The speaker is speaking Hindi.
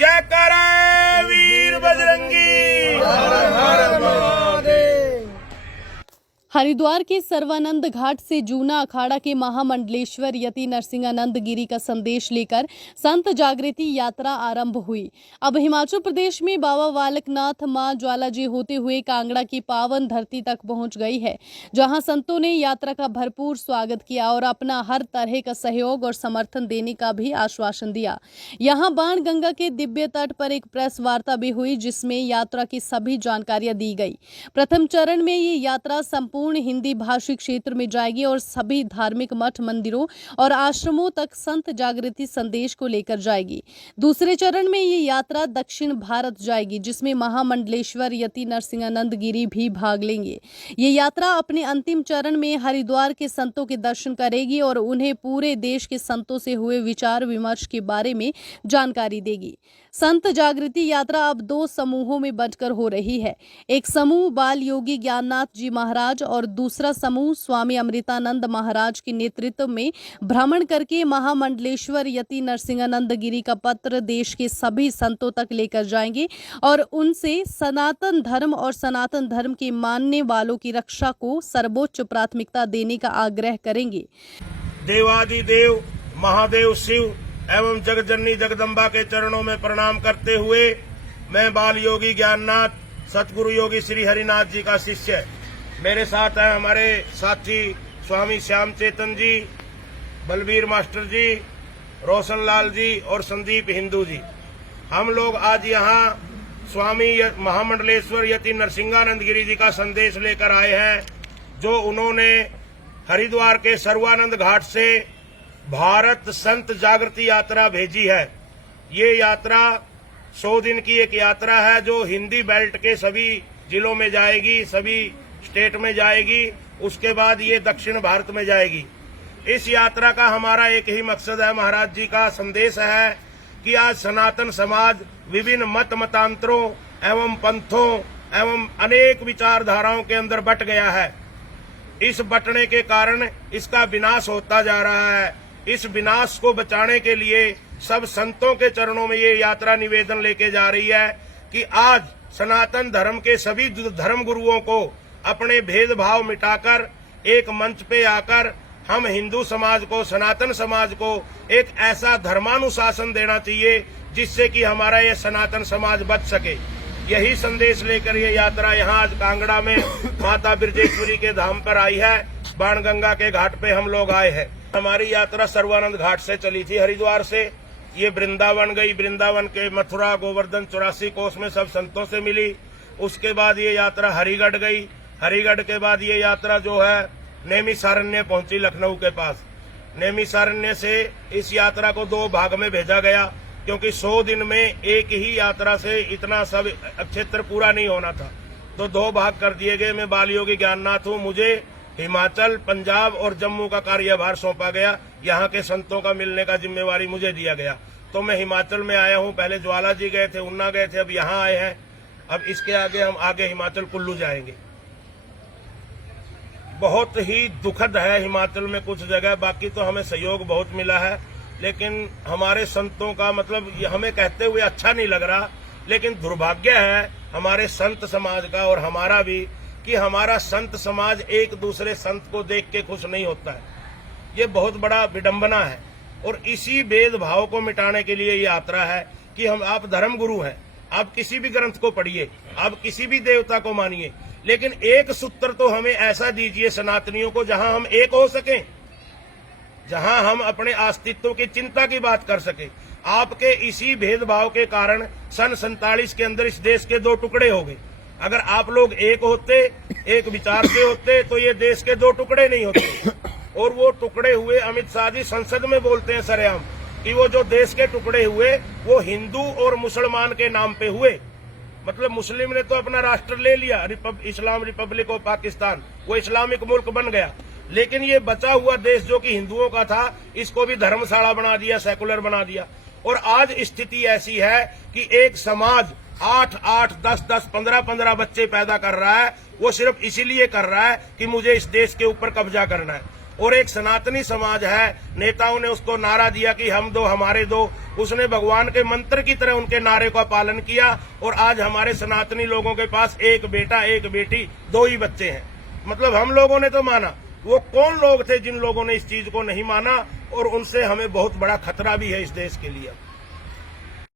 जयकारा वीर बजरंगी। हरिद्वार के सर्वानंद घाट से जूना अखाड़ा के महामंडलेश्वर यति नरसिंहानंद गिरी का संदेश लेकर संत जागृति यात्रा आरंभ हुई। अब हिमाचल प्रदेश में बाबा बालकनाथ मां ज्वाला जी होते हुए कांगड़ा की पावन धरती तक पहुंच गई है, जहां संतों ने यात्रा का भरपूर स्वागत किया और अपना हर तरह का सहयोग और समर्थन देने का भी आश्वासन दिया। यहां बाण गंगा के दिव्य तट पर एक प्रेस वार्ता भी हुई, जिसमें यात्रा की सभी जानकारियां दी गई। प्रथम चरण में ये यात्रा संपूर्ण हिंदी भाषी क्षेत्र में जाएगी और सभी धार्मिक मठ मंदिरों और आश्रमों तक संत जागृति संदेश को लेकर जाएगी। दूसरे चरण में ये यात्रा दक्षिण भारत जाएगी, जिसमें महामंडलेश्वर यति नरसिंहानंद गिरी भी भाग लेंगे। ये यात्रा अपने अंतिम चरण में हरिद्वार के संतों के दर्शन करेगी और उन्हें पूरे देश के संतों से हुए विचार विमर्श के बारे में जानकारी देगी। संत जागृति यात्रा अब 2 समूहों में बंटकर हो रही है। एक समूह बाल योगी ज्ञाननाथ जी महाराज और दूसरा समूह स्वामी अमृतानंद महाराज के नेतृत्व में भ्रमण करके महामंडलेश्वर यति नरसिंहानंद गिरी का पत्र देश के सभी संतों तक लेकर जाएंगे और उनसे सनातन धर्म और सनातन धर्म के मानने वालों की रक्षा को सर्वोच्च प्राथमिकता देने का आग्रह करेंगे। देवादिदेव महादेव शिव एवं जगजननी जगदम्बा के चरणों में प्रणाम करते हुए मैं बाल योगी ज्ञाननाथ सतगुरु योगी श्री हरिनाथ जी का शिष्य, मेरे साथ हैं हमारे साथी स्वामी श्याम चेतन जी, बलबीर मास्टर जी, रोशन लाल जी और संदीप हिंदू जी। हम लोग आज यहाँ स्वामी महामंडलेश्वर यति नरसिंहानंद गिरी जी का संदेश लेकर आए हैं, जो उन्होंने हरिद्वार के सर्वानंद घाट से भारत संत जागृति यात्रा भेजी है। ये यात्रा 100 दिन की एक यात्रा है, जो हिंदी बेल्ट के सभी जिलों में जाएगी, सभी स्टेट में जाएगी। उसके बाद ये दक्षिण भारत में जाएगी। इस यात्रा का हमारा एक ही मकसद है, महाराज जी का संदेश है कि आज सनातन समाज विभिन्न मत मतांतरों एवं पंथों एवं अनेक विचारधाराओं के अंदर बट गया है। इस बटने के कारण इसका विनाश होता जा रहा है। इस विनाश को बचाने के लिए सब संतों के चरणों में ये यात्रा निवेदन लेके जा रही है कि आज सनातन धर्म के सभी धर्म गुरुओं को अपने भेदभाव मिटाकर एक मंच पे आकर हम हिंदू समाज को, सनातन समाज को एक ऐसा धर्मानुशासन देना चाहिए जिससे कि हमारा ये सनातन समाज बच सके। यही संदेश लेकर ये यात्रा यहाँ आज कांगड़ा में माता बिरजेश्वरी के धाम पर आई है। बाणगंगा के घाट पे हम लोग आए हैं। हमारी यात्रा सर्वानंद घाट से चली थी, हरिद्वार से ये वृंदावन गई। वृंदावन के मथुरा गोवर्धन 84 कोस में सब संतों से मिली। उसके बाद ये यात्रा हरिगढ़ गई। हरिगढ़ के बाद ये यात्रा जो है नैमिषारण्य पहुंची, लखनऊ के पास। नैमिषारण्य से इस यात्रा को 2 भाग में भेजा गया, क्योंकि 100 दिन में एक ही यात्रा से इतना सब क्षेत्र पूरा नहीं होना था, तो 2 भाग कर दिए गए। मैं बाल योगी ज्ञाननाथ हूँ। मुझे हिमाचल, पंजाब और जम्मू का कार्यभार सौंपा गया। यहाँ के संतों का मिलने का जिम्मेवारी मुझे दिया गया, तो मैं हिमाचल में आया हूँ। पहले ज्वाला जी गए थे, उन्ना गए थे, अब यहाँ आए हैं। अब इसके आगे हम हिमाचल कुल्लू जाएंगे। बहुत ही दुखद है हिमाचल में कुछ जगह, बाकी तो हमें सहयोग बहुत मिला है, लेकिन हमारे संतों का मतलब हमें कहते हुए अच्छा नहीं लग रहा, लेकिन दुर्भाग्य है हमारे संत समाज का और हमारा भी कि हमारा संत समाज एक दूसरे संत को देख के खुश नहीं होता है। ये बहुत बड़ा विडंबना है और इसी भेदभाव को मिटाने के लिए ये यात्रा है कि आप धर्म गुरु हैं, आप किसी भी ग्रंथ को पढ़िए, आप किसी भी देवता को मानिए, लेकिन एक सूत्र तो हमें ऐसा दीजिए सनातनियों को जहां हम एक हो सकें, जहां हम अपने अस्तित्व की चिंता की बात कर सके। आपके इसी भेदभाव के कारण सन 47 के अंदर इस देश के 2 टुकड़े हो गए। अगर आप लोग एक होते, एक विचार से होते, तो ये देश के 2 टुकड़े नहीं होते। और वो टुकड़े हुए अमित शाह जी संसद में बोलते हैं सरेआम कि वो जो देश के टुकड़े हुए वो हिंदू और मुसलमान के नाम पे हुए। मतलब मुस्लिम ने तो अपना राष्ट्र ले लिया, इस्लाम रिपब्लिक ऑफ पाकिस्तान, वो इस्लामिक मुल्क बन गया, लेकिन ये बचा हुआ देश जो कि हिंदुओं का था, इसको भी धर्मशाला बना दिया, सेकुलर बना दिया। और आज स्थिति ऐसी है कि एक समाज 8-8, 10-10, 15-15 बच्चे पैदा कर रहा है, वो सिर्फ इसीलिए कर रहा है कि मुझे इस देश के ऊपर कब्जा करना है। और एक सनातनी समाज है, नेताओं ने उसको नारा दिया कि हम दो हमारे दो। उसने भगवान के मंत्र की तरह उनके नारे का पालन किया और आज हमारे सनातनी लोगों के पास एक बेटा एक बेटी 2 ही बच्चे हैं। मतलब हम लोगों ने तो माना, वो कौन लोग थे जिन लोगों ने इस चीज को नहीं माना, और उनसे हमें बहुत बड़ा खतरा भी है इस देश के लिए।